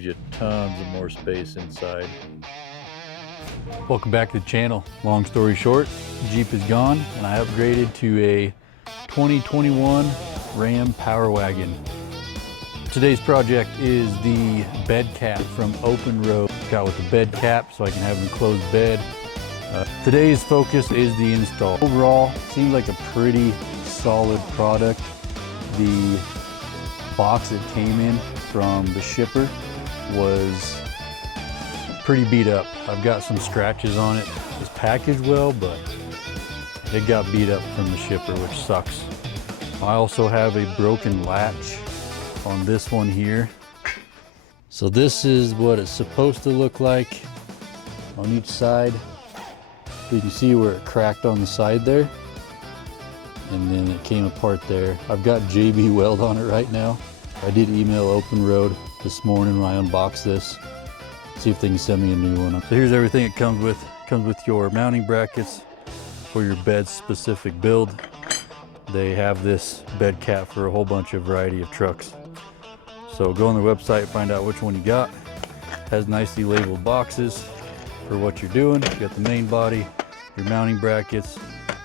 gives you tons of more space inside. Welcome back to the channel. Long story short, Jeep is gone and I upgraded to a 2021 RAM Power Wagon. Today's project is the bed cap from OPENROAD. Got with the bed cap so I can have an enclosed bed. Today's focus is the install. Overall, seems like a pretty solid product. The box it came in from the shipper was pretty beat up. I've got some scratches on it. It's packaged well, but it got beat up from the shipper, which sucks. I also have a broken latch on this one here. So this is what it's supposed to look like on each side. You can see where it cracked on the side there, and then it came apart there. I've got JB Weld on it right now. I did email OPENROAD this morning when I unboxed this, see if they can send me a new one. So here's everything it comes with. It comes with your mounting brackets for your bed specific build. They have this bed cap for a whole bunch of variety of trucks. So go on their website, find out which one you got. Has nicely labeled boxes for what you're doing. You got the main body, your mounting brackets.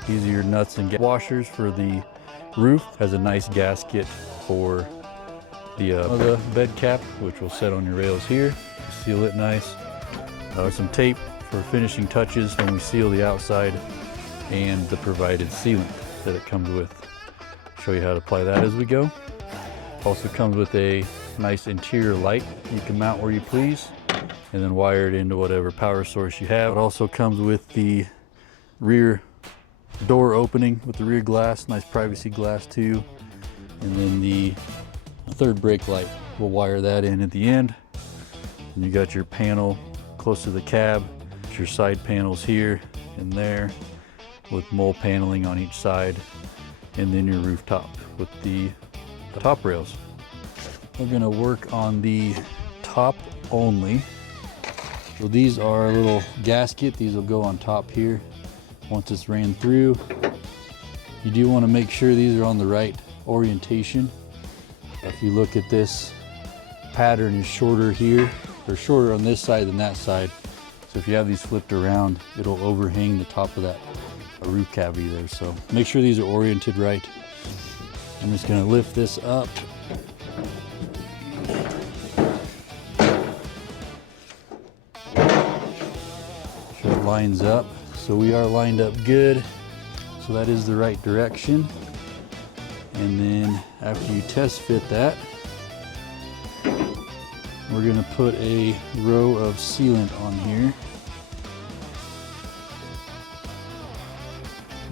These are your nuts and washers for the roof. Has a nice gasket for the bed cap, which will set on your rails here. Seal it nice. Some tape for finishing touches when we seal the outside, and the provided sealant that it comes with. Show you how to apply that as we go. Also comes with a nice interior light you can mount where you please, and then wire it into whatever power source you have. It also comes with the rear door opening with the rear glass, nice privacy glass too, and then the third brake light. We'll wire that in at the end. And you got your panel close to the cab, your side panels here and there with mole paneling on each side, and then your rooftop with the top rails. We're gonna work on the top only. So these are a little gasket. These will go on top here once it's ran through. You do want to make sure these are on the right orientation. If you look at this, pattern is shorter here, or shorter on this side than that side. So if you have these flipped around, it'll overhang the top of that roof cavity there. So make sure these are oriented right. I'm just going to lift this up. Sure it lines up. So we are lined up good. So that is the right direction. And then after you test fit that, we're going to put a row of sealant on here.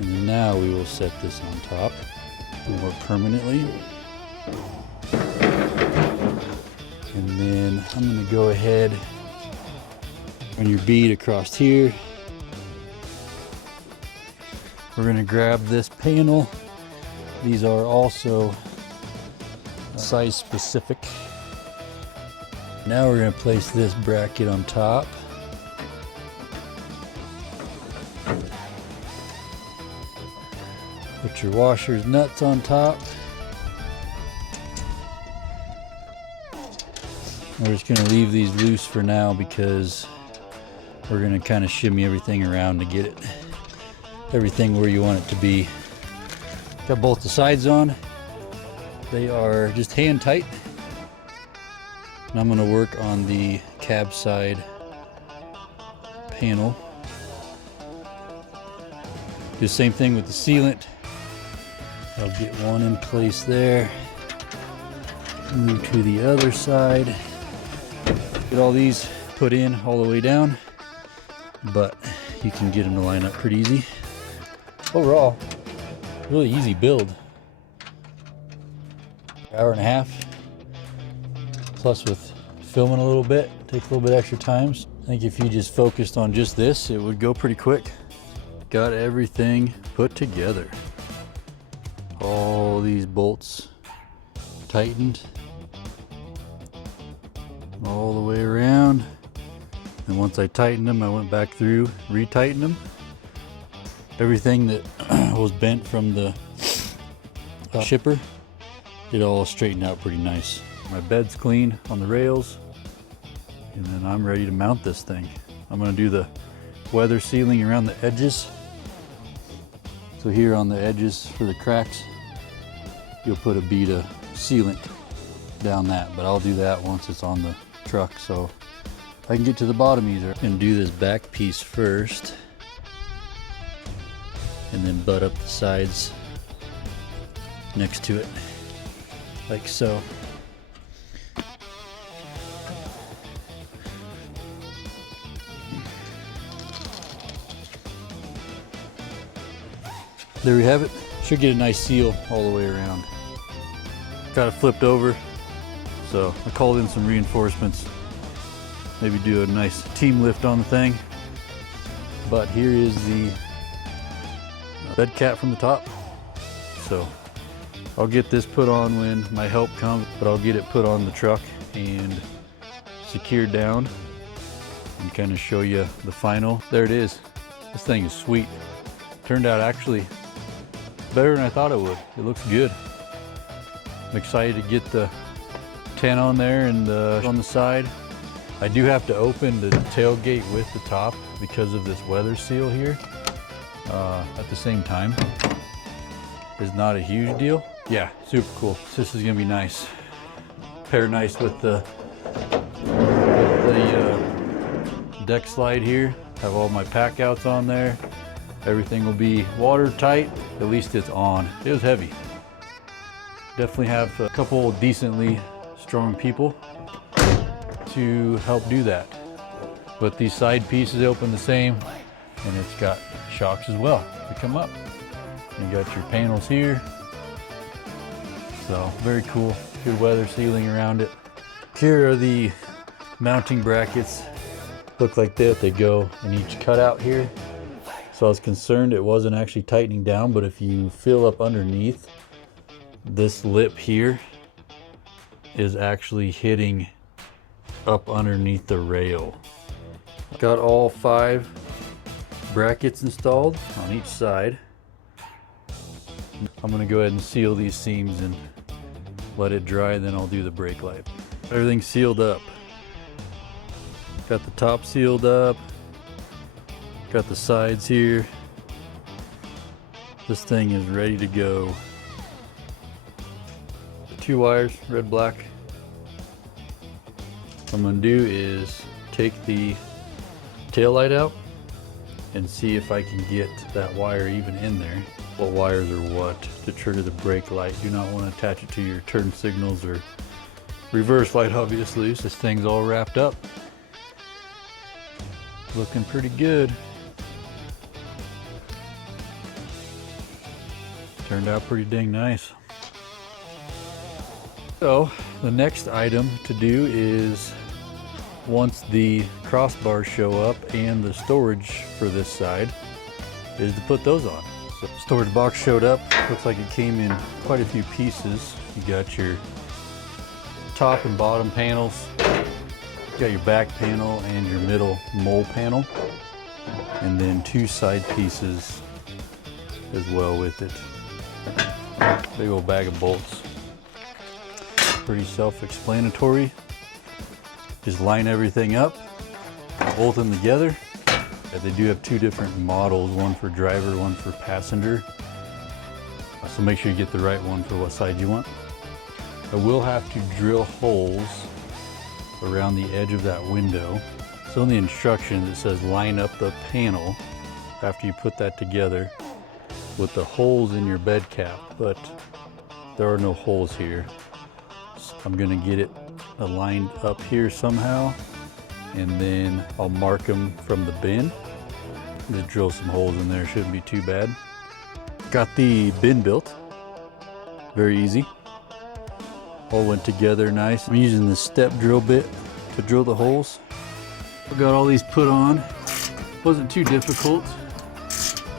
And then now we will set this on top more permanently. And then I'm going to go ahead on your bead across here. We're going to grab this panel. These are also size specific. Now we're going to place this bracket on top. Put your washers, nuts on top. We're just going to leave these loose for now because we're going to kind of shimmy everything around to get everything where you want it to be. Got both the sides on. They are just hand tight. And I'm going to work on the cab side panel. Do the same thing with the sealant. I'll get one in place there. Move to the other side. Get all these put in all the way down, but you can get them to line up pretty easy. Overall, really easy build. Hour and a half. Plus with filming a little bit, takes a little bit extra times. I think if you just focused on just this, it would go pretty quick. Got everything put together. All these bolts tightened all the way around. And once I tightened them, I went back through, retightened them. Everything that was bent from the shipper, it all straightened out pretty nice. My bed's clean on the rails. And then I'm ready to mount this thing. I'm gonna do the weather sealing around the edges. So here on the edges for the cracks, you'll put a bead of sealant down that, but I'll do that once it's on the truck so I can get to the bottom easier. And do this back piece first, and then butt up the sides next to it, like so. There we have it. Should get a nice seal all the way around. Got it flipped over, so I called in some reinforcements. Maybe do a nice team lift on the thing. But here is the bed cap from the top. So I'll get this put on when my help comes, but I'll get it put on the truck and secured down and kind of show you the final. There it is. This thing is sweet. Turned out actually better than I thought it would. It looks good. I'm excited to get the tent on there and on the side. I do have to open the tailgate with the top because of this weather seal here. At the same time, it's not a huge deal. Yeah, super cool. This is gonna be nice. Pair nice with the deck slide here. Have all my pack outs on there. Everything will be watertight. At least it's on. It was heavy. Definitely have a couple decently strong people to help do that. But these side pieces open the same, and it's got shocks as well to come up. You got your panels here. So very cool. Good weather sealing around it. Here are the mounting brackets. Look like that. They go in each cutout here. So I was concerned it wasn't actually tightening down, but if you feel up underneath, this lip here is actually hitting up underneath the rail. Got all 5 brackets installed on each side. I'm gonna go ahead and seal these seams and let it dry, then I'll do the brake light. Everything's sealed up. Got the top sealed up. Got the sides here. This thing is ready to go. 2 wires, red, black. What I'm gonna do is take the tail light out and see if I can get that wire even in there. What wires are what to trigger the brake light. Do not want to attach it to your turn signals or reverse light, obviously. This thing's all wrapped up. Looking pretty good. Turned out pretty dang nice. So the next item to do is, once the crossbars show up and the storage for this side, is to put those on. So storage box showed up. Looks like it came in quite a few pieces. You got your top and bottom panels. You got your back panel and your middle mole panel. And then 2 side pieces as well with it. Big old bag of bolts. Pretty self-explanatory. Just line everything up, bolt them together. They do have 2 different models, one for driver, one for passenger. So make sure you get the right one for what side you want. I will have to drill holes around the edge of that window. So in the instructions it says line up the panel after you put that together with the holes in your bed cap, but there are no holes here. So I'm gonna get it aligned up here somehow, and then I'll mark them from the bin. Just drill some holes in there, shouldn't be too bad. Got the bin built, very easy. All went together nice. I'm using the step drill bit to drill the holes. I got all these put on. Wasn't too difficult.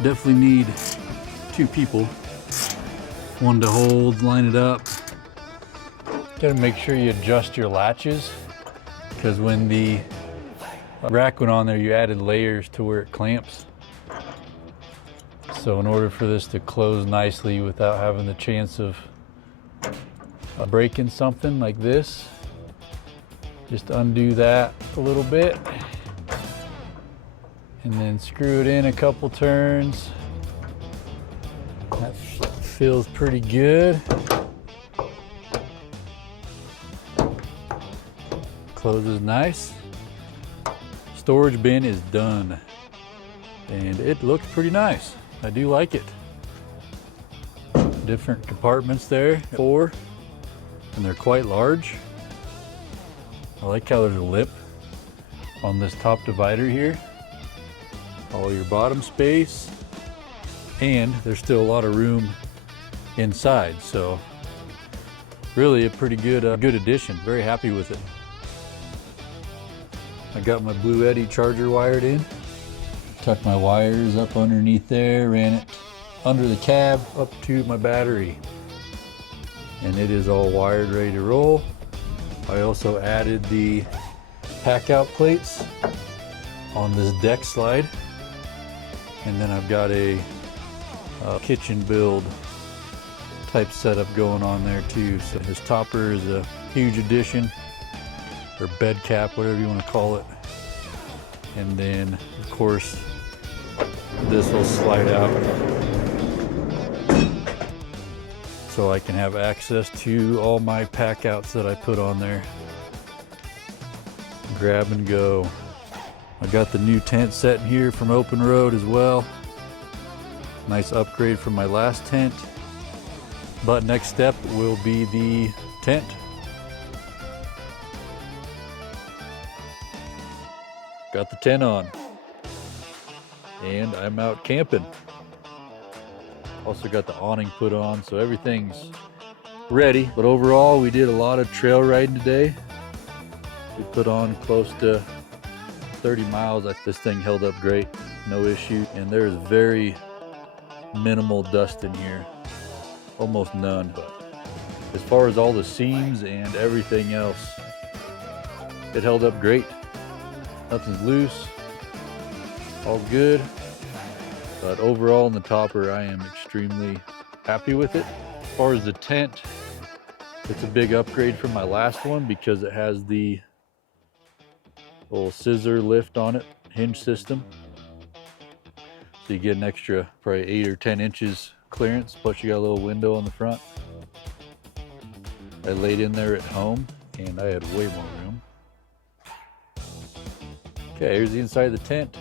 Definitely need 2 people. One to hold, line it up. Gotta make sure you adjust your latches, because when the rack went on there, you added layers to where it clamps. So in order for this to close nicely without having the chance of breaking something like this, Just undo that a little bit and then screw it in a couple turns. That feels pretty good. Closes nice. Storage bin is done and it looks pretty nice. I do like it. Different compartments there, 4, and they're quite large. I like how there's a lip on this top divider here. All your bottom space, and there's still a lot of room inside. So really a pretty good good addition. Very happy with it. I got my Blue Eddy charger wired in. Tucked my wires up underneath there, ran it under the cab up to my battery. And it is all wired, ready to roll. I also added the pack out plates on this deck slide. And then I've got a kitchen build type setup going on there too. So this topper is a huge addition, or bed cap, whatever you want to call it. And then of course this will slide out so I can have access to all my pack outs that I put on there. Grab and go. I got the new tent set in here from OPENROAD as well. Nice upgrade from my last tent. But next step will be the tent. Got the tent on. And I'm out camping. Also got the awning put on, so everything's ready. But overall, we did a lot of trail riding today. We put on close to 30 miles. This thing held up great, no issue. And there's very minimal dust in here, almost none. But as far as all the seams and everything else, it held up great. Nothing's loose, all good. But overall in the topper, I am extremely happy with it. As far as the tent, it's a big upgrade from my last one because it has the little scissor lift on it, hinge system. So you get an extra probably 8 or 10 inches clearance, plus you got a little window on the front. I laid in there at home and I had way more room. Okay, here's the inside of the tent.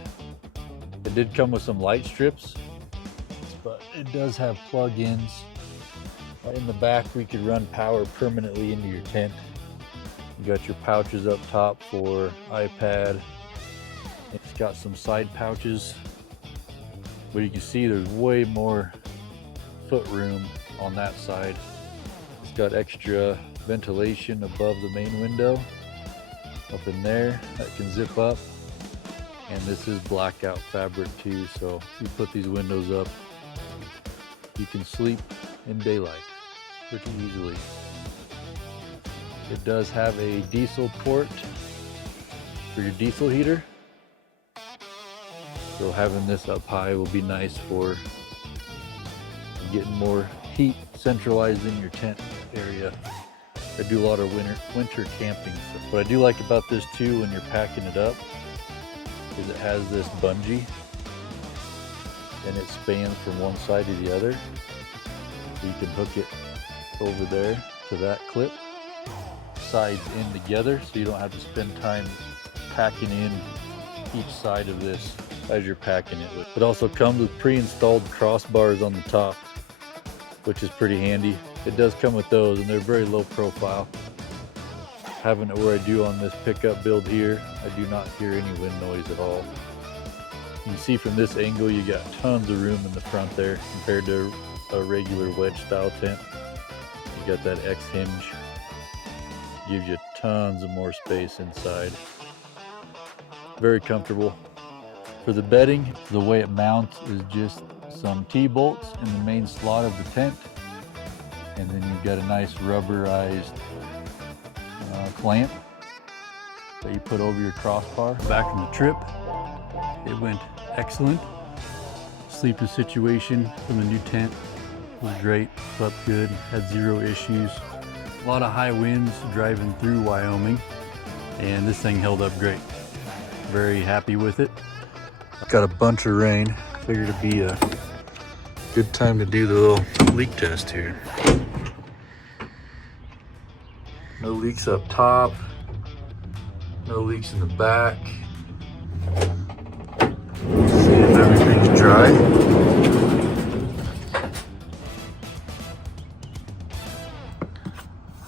It did come with some light strips, but it does have plug-ins. In the back, we could run power permanently into your tent. You got your pouches up top for iPad. It's got some side pouches, but you can see there's way more foot room on that side. It's got extra ventilation above the main window up in there that can zip up. And this is blackout fabric too, so you put these windows up, you can sleep in daylight pretty easily. It does have a diesel port for your diesel heater, so having this up high will be nice for getting more heat centralized in your tent area. I do a lot of winter camping. So what I do like about this too when you're packing it up is it has this bungee and it spans from one side to the other. So you can hook it over there to that clip, sides in together, so you don't have to spend time packing in each side of this as you're packing it. It also comes with pre-installed crossbars on the top, which is pretty handy. It does come with those and they're very low profile. Having it where I do on this pickup build here, I do not hear any wind noise at all. You can see from this angle you got tons of room in the front there compared to a regular wedge style tent. You got that X hinge, gives you tons of more space inside. Very comfortable. For the bedding, the way it mounts is just some T-bolts in the main slot of the tent, and then you've got a nice rubberized clamp that you put over your crossbar. Back from the trip, it went excellent. Sleeping situation from the new tent was great, slept good, had zero issues. A lot of high winds driving through Wyoming, and this thing held up great. Very happy with it. Got a bunch of rain. Figured it'd be a good time to do the little leak test here. No leaks up top, no leaks in the back. See if everything's dry.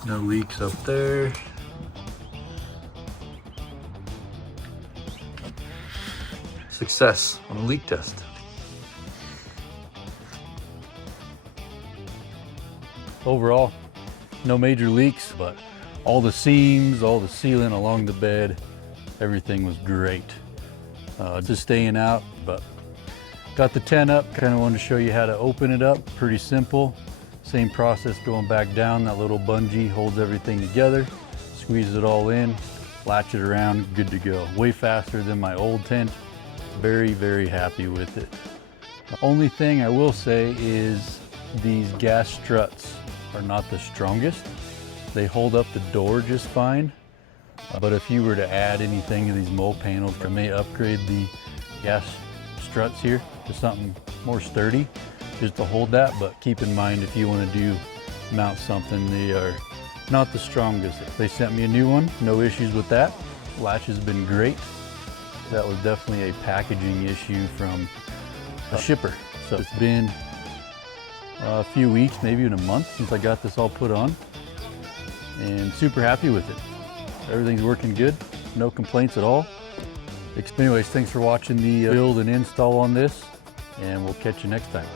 No leaks up there. Success on the leak test. Overall, no major leaks, but all the seams, all the sealant along the bed, everything was great. Just staying out, but got the tent up. Kind of wanted to show you how to open it up. Pretty simple. Same process going back down. That little bungee holds everything together. Squeeze it all in, latch it around, good to go. Way faster than my old tent. Very, very happy with it. The only thing I will say is these gas struts are not the strongest. They hold up the door just fine. But if you were to add anything to these mole panels, I may upgrade the gas struts here to something more sturdy just to hold that. But keep in mind, if you want to mount something, they are not the strongest. They sent me a new one, no issues with that. Latch has been great. That was definitely a packaging issue from a shipper. So it's been a few weeks, maybe even a month since I got this all put on, and super happy with it. Everything's working good, no complaints at all. Anyways, thanks for watching the build and install on this, and we'll catch you next time.